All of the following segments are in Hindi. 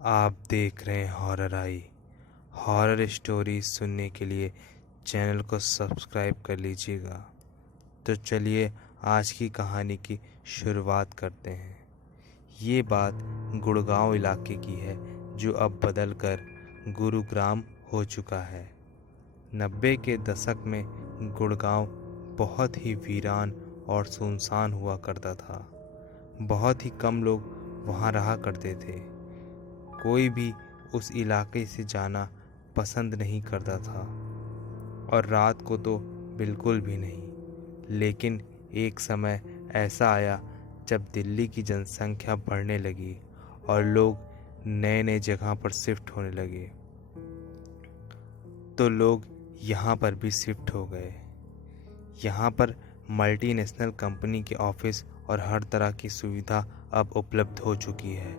आप देख रहे हैं हॉरर आई। हॉरर स्टोरीज सुनने के लिए चैनल को सब्सक्राइब कर लीजिएगा। तो चलिए आज की कहानी की शुरुआत करते हैं। ये बात गुड़गांव इलाके की है जो अब बदल कर गुरुग्राम हो चुका है। 90 के दशक में गुड़गांव बहुत ही वीरान और सुनसान हुआ करता था। बहुत ही कम लोग वहाँ रहा करते थे। कोई भी उस इलाके से जाना पसंद नहीं करता था और रात को तो बिल्कुल भी नहीं। लेकिन एक समय ऐसा आया जब दिल्ली की जनसंख्या बढ़ने लगी और लोग नए नए जगह पर शिफ्ट होने लगे, तो लोग यहाँ पर भी शिफ्ट हो गए। यहाँ पर मल्टीनेशनल कंपनी के ऑफिस और हर तरह की सुविधा अब उपलब्ध हो चुकी है।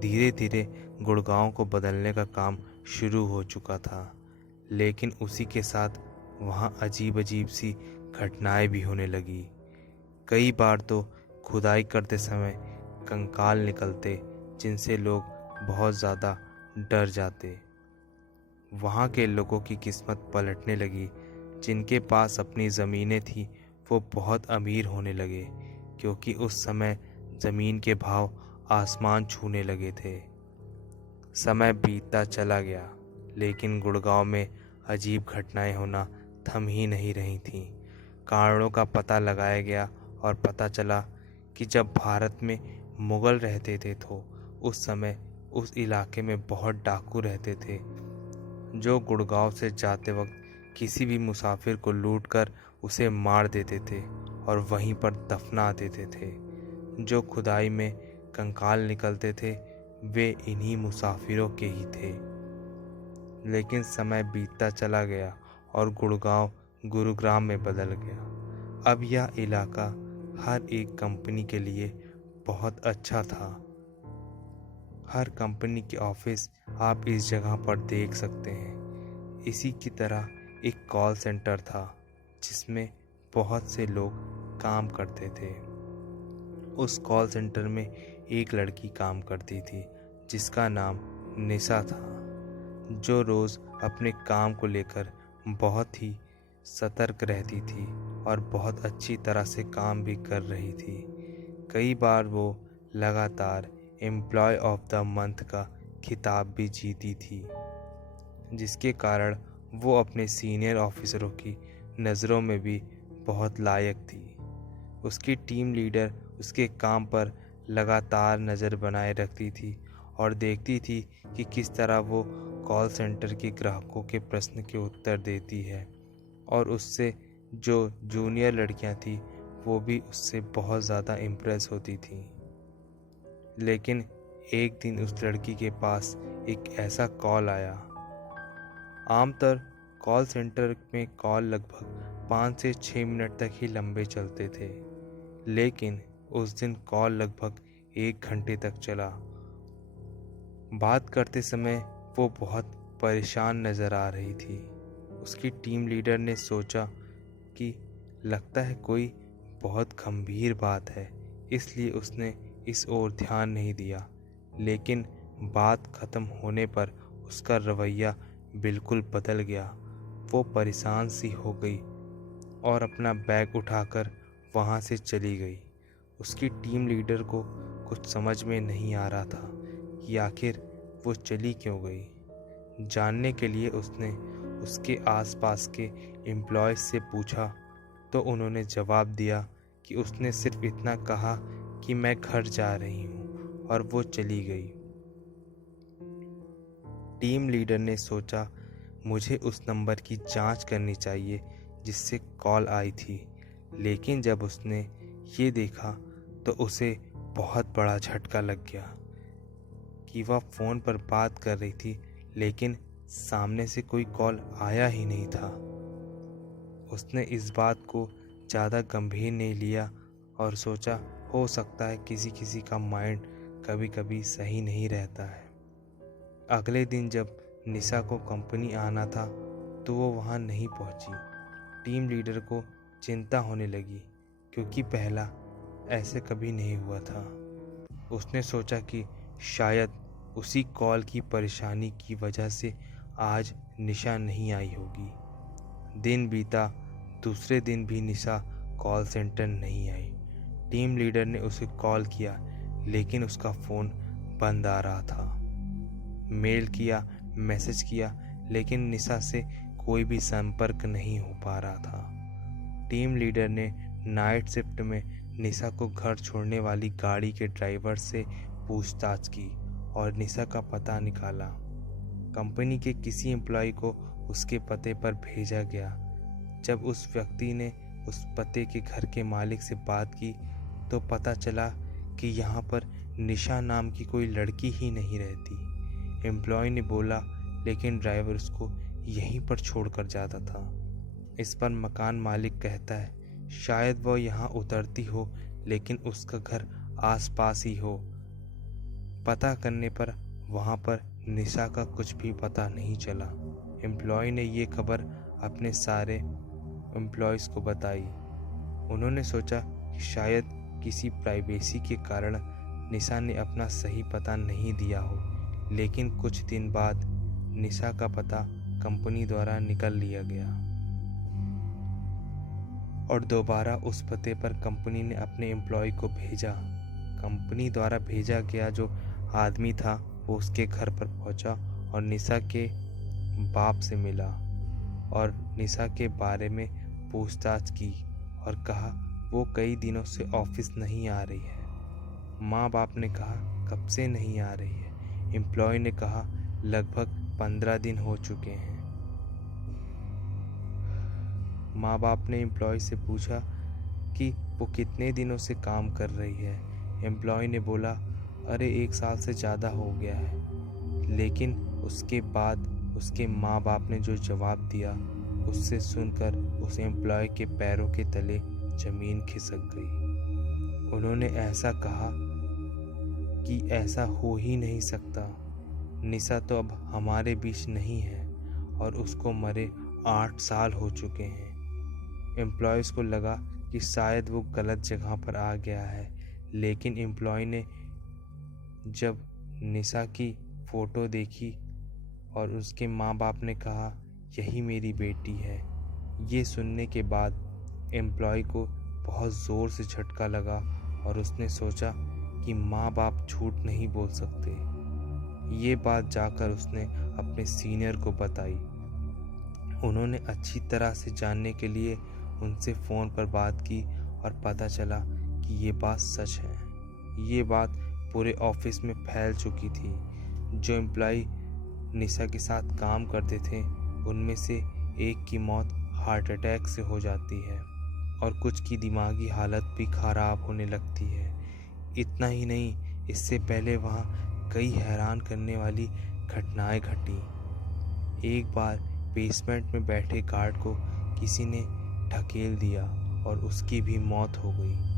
धीरे धीरे गुड़गांव को बदलने का काम शुरू हो चुका था, लेकिन उसी के साथ वहाँ अजीब अजीब सी घटनाएं भी होने लगी। कई बार तो खुदाई करते समय कंकाल निकलते जिनसे लोग बहुत ज़्यादा डर जाते। वहाँ के लोगों की किस्मत पलटने लगी। जिनके पास अपनी ज़मीनें थी वो बहुत अमीर होने लगे, क्योंकि उस समय ज़मीन के भाव आसमान छूने लगे थे। समय बीतता चला गया, लेकिन गुड़गांव में अजीब घटनाएं होना थम ही नहीं रही थीं। कारणों का पता लगाया गया और पता चला कि जब भारत में मुग़ल रहते थे तो उस समय उस इलाके में बहुत डाकू रहते थे, जो गुड़गांव से जाते वक्त किसी भी मुसाफिर को लूटकर उसे मार देते थे और वहीं पर दफना देते थे। जो खुदाई में कंकाल निकलते थे वे इन्हीं मुसाफिरों के ही थे। लेकिन समय बीतता चला गया और गुड़गांव गुरुग्राम में बदल गया। अब यह इलाका हर एक कंपनी के लिए बहुत अच्छा था। हर कंपनी के ऑफिस आप इस जगह पर देख सकते हैं। इसी की तरह एक कॉल सेंटर था जिसमें बहुत से लोग काम करते थे। उस कॉल सेंटर में एक लड़की काम करती थी जिसका नाम निशा था, जो रोज़ अपने काम को लेकर बहुत ही सतर्क रहती थी और बहुत अच्छी तरह से काम भी कर रही थी। कई बार वो लगातार एम्प्लॉय ऑफ द मंथ का खिताब भी जीती थी, जिसके कारण वो अपने सीनियर ऑफिसरों की नज़रों में भी बहुत लायक थी। उसकी टीम लीडर उसके काम पर लगातार नज़र बनाए रखती थी और देखती थी कि किस तरह वो कॉल सेंटर के ग्राहकों के प्रश्न के उत्तर देती है, और उससे जो जूनियर लड़कियां थी वो भी उससे बहुत ज़्यादा इम्प्रेस होती थीं। लेकिन एक दिन उस लड़की के पास एक ऐसा कॉल आया। आमतौर कॉल सेंटर में कॉल लगभग 5 से 6 मिनट तक ही लंबे चलते थे, लेकिन उस दिन कॉल लगभग 1 घंटे तक चला। बात करते समय वो बहुत परेशान नज़र आ रही थी। उसकी टीम लीडर ने सोचा कि लगता है कोई बहुत गंभीर बात है, इसलिए उसने इस ओर ध्यान नहीं दिया। लेकिन बात ख़त्म होने पर उसका रवैया बिल्कुल बदल गया। वो परेशान सी हो गई और अपना बैग उठाकर वहाँ से चली गई। उसकी टीम लीडर को कुछ समझ में नहीं आ रहा था कि आखिर वो चली क्यों गई। जानने के लिए उसने उसके आसपास के एम्प्लॉयज़ से पूछा, तो उन्होंने जवाब दिया कि उसने सिर्फ इतना कहा कि मैं घर जा रही हूँ, और वो चली गई। टीम लीडर ने सोचा मुझे उस नंबर की जांच करनी चाहिए जिससे कॉल आई थी, लेकिन जब उसने ये देखा तो उसे बहुत बड़ा झटका लग गया कि वह फ़ोन पर बात कर रही थी, लेकिन सामने से कोई कॉल आया ही नहीं था। उसने इस बात को ज़्यादा गंभीर नहीं लिया और सोचा हो सकता है किसी किसी का माइंड कभी कभी सही नहीं रहता है। अगले दिन जब निशा को कंपनी आना था तो वो वहाँ नहीं पहुँची। टीम लीडर को चिंता होने लगी, क्योंकि पहला ऐसे कभी नहीं हुआ था। उसने सोचा कि शायद उसी कॉल की परेशानी की वजह से आज निशा नहीं आई होगी। दिन बीता, दूसरे दिन भी निशा कॉल सेंटर नहीं आई। टीम लीडर ने उसे कॉल किया, लेकिन उसका फ़ोन बंद आ रहा था। मेल किया, मैसेज किया, लेकिन निशा से कोई भी संपर्क नहीं हो पा रहा था। टीम लीडर ने नाइट शिफ्ट में निशा को घर छोड़ने वाली गाड़ी के ड्राइवर से पूछताछ की और निशा का पता निकाला। कंपनी के किसी एम्प्लॉय को उसके पते पर भेजा गया। जब उस व्यक्ति ने उस पते के घर के मालिक से बात की तो पता चला कि यहाँ पर निशा नाम की कोई लड़की ही नहीं रहती। एम्प्लॉय ने बोला, लेकिन ड्राइवर उसको यहीं पर छोड़कर जाता था। इस पर मकान मालिक कहता है, शायद वह यहाँ उतरती हो, लेकिन उसका घर आसपास ही हो। पता करने पर वहाँ पर निशा का कुछ भी पता नहीं चला। एम्प्लॉय ने ये खबर अपने सारे एम्प्लॉयज़ को बताई। उन्होंने सोचा कि शायद किसी प्राइवेसी के कारण निशा ने अपना सही पता नहीं दिया हो, लेकिन कुछ दिन बाद निशा का पता कंपनी द्वारा निकाल लिया गया और दोबारा उस पते पर कंपनी ने अपने एम्प्लॉय को भेजा। कंपनी द्वारा भेजा गया जो आदमी था वो उसके घर पर पहुंचा और निशा के बाप से मिला और निशा के बारे में पूछताछ की और कहा वो कई दिनों से ऑफिस नहीं आ रही है। माँ बाप ने कहा कब से नहीं आ रही है। एम्प्लॉय ने कहा लगभग 15 दिन हो चुके हैं। माँ बाप ने एम्प्लॉय से पूछा कि वो कितने दिनों से काम कर रही है। एम्प्लॉय ने बोला अरे 1 साल से ज़्यादा हो गया है। लेकिन उसके बाद उसके माँ बाप ने जो जवाब दिया उससे सुनकर उस एम्प्लॉय के पैरों के तले ज़मीन खिसक गई। उन्होंने ऐसा कहा कि ऐसा हो ही नहीं सकता। निशा तो अब हमारे बीच नहीं है और उसको मरे 8 साल हो चुके हैं। एम्प्लॉयज़ को लगा कि शायद वो गलत जगह पर आ गया है, लेकिन एम्प्लॉय ने जब निशा की फ़ोटो देखी और उसके माँ बाप ने कहा यही मेरी बेटी है। ये सुनने के बाद एम्प्लॉय को बहुत ज़ोर से झटका लगा और उसने सोचा कि माँ बाप झूठ नहीं बोल सकते। ये बात जाकर उसने अपने सीनियर को बताई। उन्होंने अच्छी तरह से जानने के लिए उनसे फ़ोन पर बात की और पता चला कि ये बात सच है। ये बात पूरे ऑफिस में फैल चुकी थी। जो एम्प्लॉय निशा के साथ काम करते थे उनमें से एक की मौत हार्ट अटैक से हो जाती है और कुछ की दिमागी हालत भी ख़राब होने लगती है। इतना ही नहीं, इससे पहले वहाँ कई हैरान करने वाली घटनाएं घटी। एक बार बेसमेंट में बैठे गार्ड को किसी ने ढकेल दिया और उसकी भी मौत हो गई।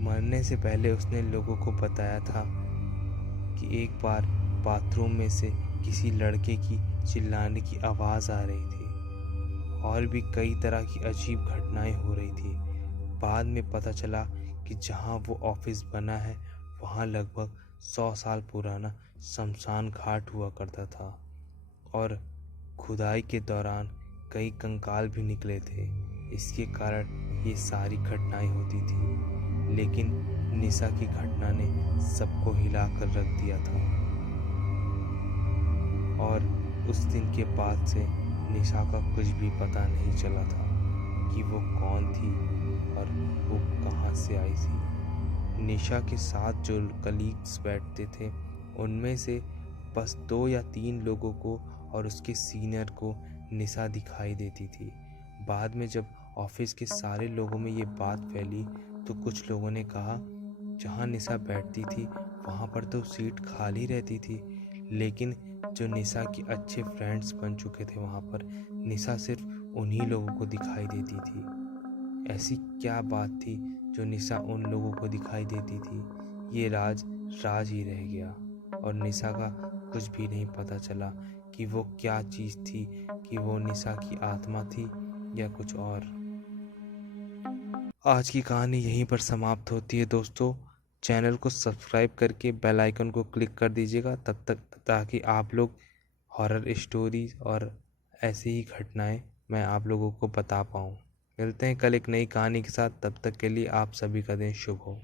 मरने से पहले उसने लोगों को बताया था कि एक बार बाथरूम में से किसी लड़के की चिल्लाने की आवाज़ आ रही थी और भी कई तरह की अजीब घटनाएं हो रही थी। बाद में पता चला कि जहां वो ऑफिस बना है वहां लगभग 100 साल पुराना शमशान घाट हुआ करता था और खुदाई के दौरान कई कंकाल भी निकले थे। इसके कारण ये सारी घटनाएं होती थी, लेकिन निशा की घटना ने सबको हिला कर रख दिया था और उस दिन के बाद से निशा का कुछ भी पता नहीं चला था कि वो कौन थी और वो कहाँ से आई थी। निशा के साथ जो कलीग्स बैठते थे उनमें से बस 2 या 3 लोगों को और उसके सीनियर को निशा दिखाई देती थी। बाद में जब ऑफिस के सारे लोगों में ये बात फैली तो कुछ लोगों ने कहा जहाँ निशा बैठती थी वहाँ पर तो सीट खाली रहती थी, लेकिन जो निशा के अच्छे फ्रेंड्स बन चुके थे वहाँ पर निशा सिर्फ उन्हीं लोगों को दिखाई देती थी। ऐसी क्या बात थी जो निशा उन लोगों को दिखाई देती थी? ये राज ही रह गया और निशा का कुछ भी नहीं पता चला कि वो क्या चीज़ थी, कि वो निशा की आत्मा थी या कुछ और। आज की कहानी यहीं पर समाप्त होती है दोस्तों। चैनल को सब्सक्राइब करके बेल आइकन को क्लिक कर दीजिएगा तब तक, ताकि आप लोग हॉरर स्टोरीज और ऐसी ही घटनाएं मैं आप लोगों को बता पाऊँ। मिलते हैं कल एक नई कहानी के साथ, तब तक के लिए आप सभी का दिन शुभ हो।